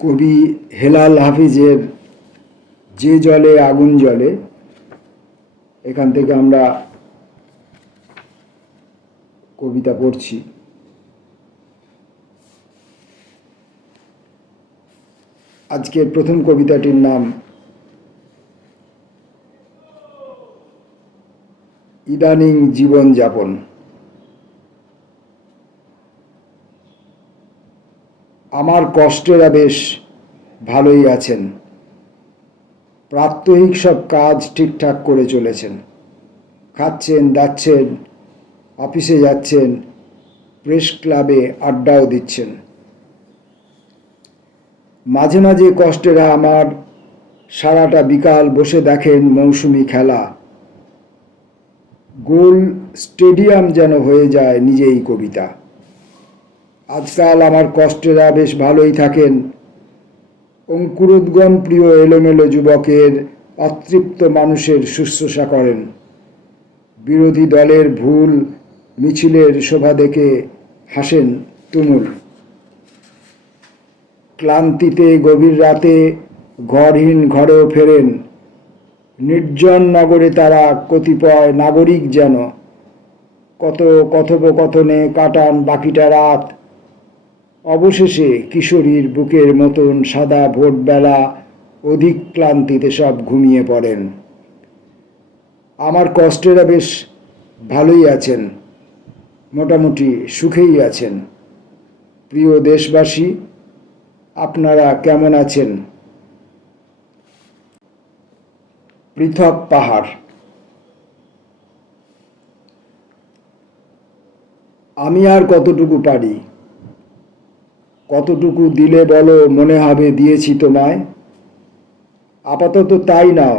কবি হেলাল হাফিজের যে জলে আগুন জ্বলে, এখান থেকে আমরা কবিতা পড়ছি। আজকের প্রথম কবিতাটির নাম ইদানিং জীবনযাপন। আমার কষ্টেরা বেশ ভালোই আছেন, প্রাত্যহিক সব কাজ ঠিকঠাক করে চলেছেন, খাচ্ছেন দাচ্ছেন, অফিসে যাচ্ছেন, প্রেস ক্লাবে আড্ডাও দিচ্ছেন। মাঝে মাঝে কষ্টেরা আমার সারাটা বিকাল বসে দেখেন মৌসুমি খেলা, গোল স্টেডিয়াম যেন হয়ে যায় নিজেই কবিতা। আজকাল আমার কষ্টেরা বেশ ভালোই থাকেন, অঙ্কুরোদ্গম প্রিয় এলোমেলো যুবকের অতৃপ্ত মানুষের শুশ্রূষা করেন, বিরোধী দলের ভুল মিছিলের শোভা দেখে হাসেন তুমুল। ক্লান্তিতে গভীর রাতে ঘরহীন ঘরেও ফেরেন, নির্জন নগরে তারা কতিপয় নাগরিক যেন কত কথোপকথনে কাটান বাকিটা রাত। অবশেষে কিশোরীর বুকের মতন সাদা ভোরবেলা অধিক ক্লান্তিতে সব ঘুমিয়ে পড়েন। আমার কষ্টেরা বেশ ভালোই আছেন, মোটামুটি সুখেই আছেন। প্রিয় দেশবাসী, আপনারা কেমন আছেন? পৃথক পাহাড়। আমি আর কতটুকু পারি, কতটুকু দিলে বলো মনে হবে দিয়েছি তোমায়। আপাতত তাই নাও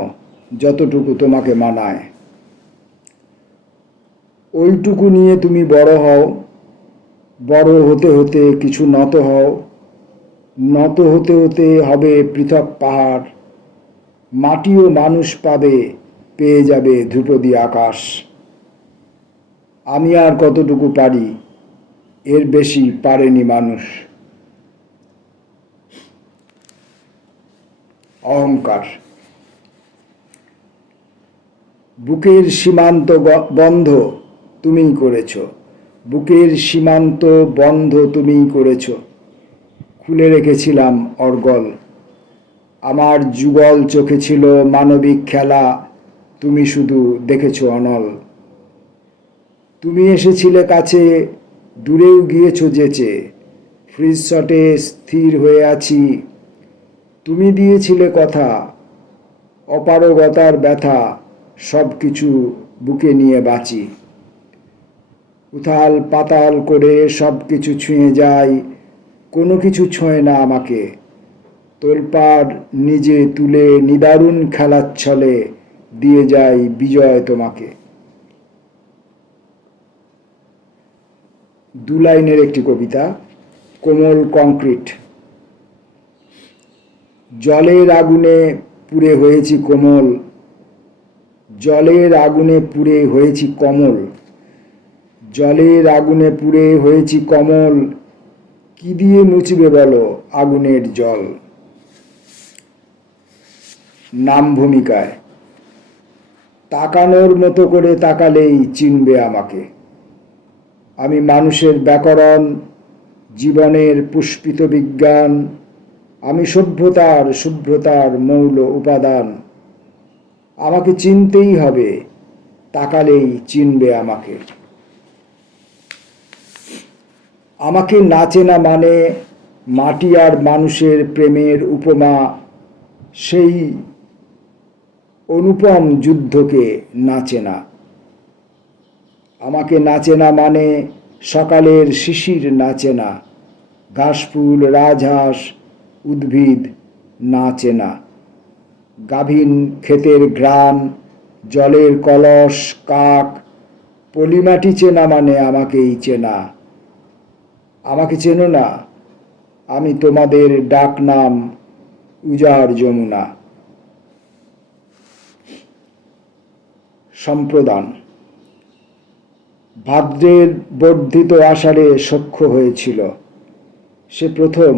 যতটুকু তোমাকে মানায়। ওইটুকু নিয়ে তুমি বড় হও, বড় হতে হতে কিছু নত হও, নত হতে হতে হবে পৃথক পাহাড়। মাটি ও মানুষ পাবে, পেয়ে যাবে ধ্রুপদী আকাশ। আমি আর কতটুকু পারি, এর বেশি পারেনি মানুষ। অহংকার। বুকের সীমান্ত বন্ধ তুমিই করেছ, বুকের সীমান্ত বন্ধ তুমিই করেছ। খুলে রেখেছিলাম অর্গল, আমার যুগল চোখে ছিল মানবিক খেলা, তুমি শুধু দেখেছ অনল। তুমি এসেছিলে কাছে, দূরেও গিয়েছ যেচে, ফ্রিজ শটে স্থির হয়ে আছি। তুমি দিয়েছিলে কথা, অপারগতার ব্যথা, সব কিছু বুকে নিয়ে বাঁচি। উথাল পাতাল করে সব কিছু ছুঁয়ে যায়, কোনো কিছু ছোঁয় না আমাকে। তোলপাড় নিজে তুলে নিদারুণ খেলার ছলে দিয়ে যাই বিজয় তোমাকে। দু লাইনের একটি কবিতা, কোমল কংক্রিট। জলের আগুনে পুড়ে হয়েছি কোমল, জলের আগুনে পুড়ে হয়েছি কমল, জলের আগুনে পুড়ে হয়েছি কমল। কি দিয়ে মুছবে বলো আগুনের জল। নাম ভূমিকায়। তাকানোর মতো করে তাকালেই চিনবে আমাকে। আমি মানুষের ব্যাকরণ, জীবনের পুষ্পিত বিজ্ঞান, আমি সভ্যতার শুভ্রতার মৌল উপাদান। আমাকে চিনতেই হবে, তাকালেই চিনবে আমাকে। আমাকে না চেনা মানে মাটি আর মানুষের প্রেমের উপমা, সেই অনুপম যুদ্ধকে না চেনা। আমাকে না চেনা মানে সকালের শিশির না চেনা, ঘাসফুল রাজহাঁস উদ্ভিদ না চেনা। গাভীন ক্ষেতের ঘ্রাণ, জলের কলস কাক, পলিমাটি চেনা মানে আমাকেই চেনা। আমাকে চেনো না, আমি তোমাদের ডাক নাম উজাড় যমুনা। সম্প্রদান। ভাদ্রের বর্ধিত আষাঢ়ে সখ্য হয়েছিল, সে প্রথম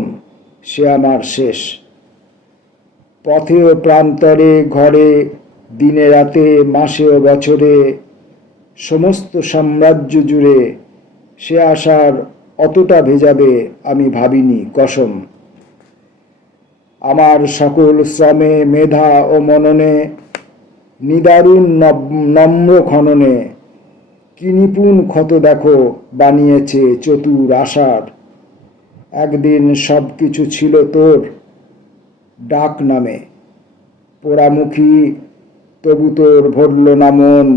সে আমার শেষ। পথে ও প্রান্তরে, ঘরে, দিনে রাতে, মাসে ও বছরে, সমস্ত সাম্রাজ্য জুড়ে সে আসার অতটা ভেজাবে আমি ভাবিনি কসম। আমার সকল শ্রমে, মেধা ও মননে, নিদারুণ নম্র খননে কি নিপুণ ক্ষত দেখো বানিয়েছে চতুর আশার। একদিন সব কিছু ছিল তোর ডাক নামে, পোড়ামুখী তবু তোর ভরল না মন।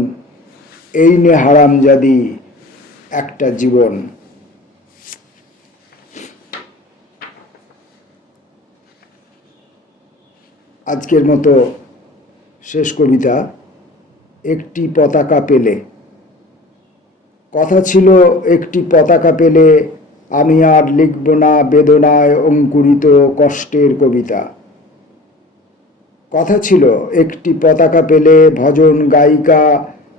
এই নে হারামজাদি একটা জীবন। আজকের মতো শেষ কবিতা, একটি পতাকা পেলে। কথা ছিল একটি পতাকা পেলে আমি আর লিখব না বেদনায় অঙ্কুরিত কষ্টের কবিতা। কথা ছিল একটি পতাকা পেলে ভজন গায়িকা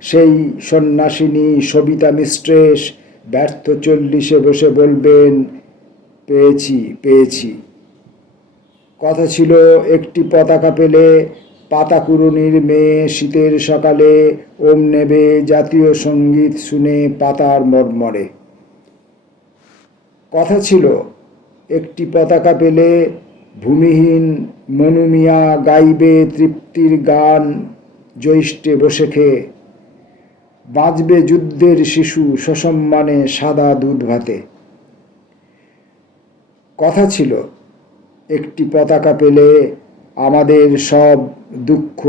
সেই সন্ন্যাসিনী সবিতা মিস্ট্রেস ব্যর্থ 40-এ বসে বলবেন পেয়েছি পেয়েছি। কথা ছিল একটি পতাকা পেলে পাতাকুড়নির মেয়ে শীতের সকালে ওম নেবে জাতীয় সঙ্গীত শুনে পাতার মর্মরে। কথা ছিল একটি পতাকা পেলে ভূমিহীন মনুমিয়া গাইবে তৃপ্তির গান জ্যৈষ্ঠে বসে খেয়ে। বাঁচবে যুদ্ধের শিশু সসম্মানে সাদা দুধ ভাতে। কথা ছিল একটি পতাকা পেলে আমাদের সব দুঃখ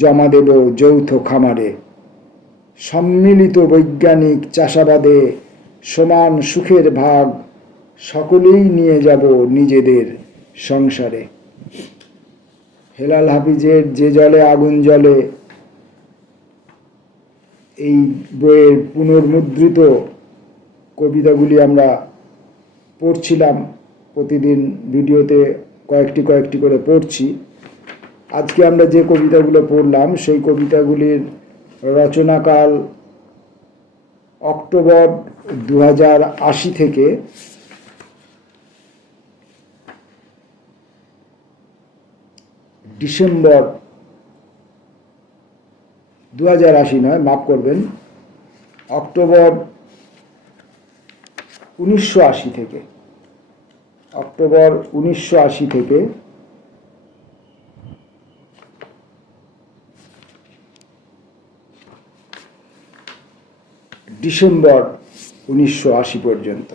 জমা দেব যৌথ খামারে। সম্মিলিত বৈজ্ঞানিক চাষাবাদে সমান সুখের ভাগ সকলেই নিয়ে যাব নিজেদের সংসারে। হেলাল হাফিজের যে জলে আগুন জ্বলে এই বইয়ের পুনর্মুদ্রিত কবিতাগুলি আমরা পড়ছিলাম। প্রতিদিন ভিডিওতে কয়েকটি করে পড়ছি। আজকে আমরা যে কবিতাগুলো পড়লাম সেই কবিতাগুলির রচনাকাল অক্টোবর 2080 থেকে ডিসেম্বর 2080 নয়, মাফ করবেন, অক্টোবর 1980 থেকে অক্টোবর 1980 থেকে ডিসেম্বর 1980 পর্যন্ত।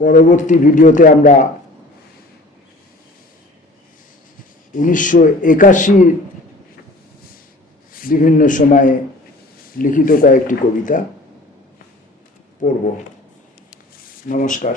পরবর্তী ভিডিওতে আমরা 1981 বিভিন্ন সময়ে লিখিত কয়েকটি কবিতা পড়ব। নমস্কার।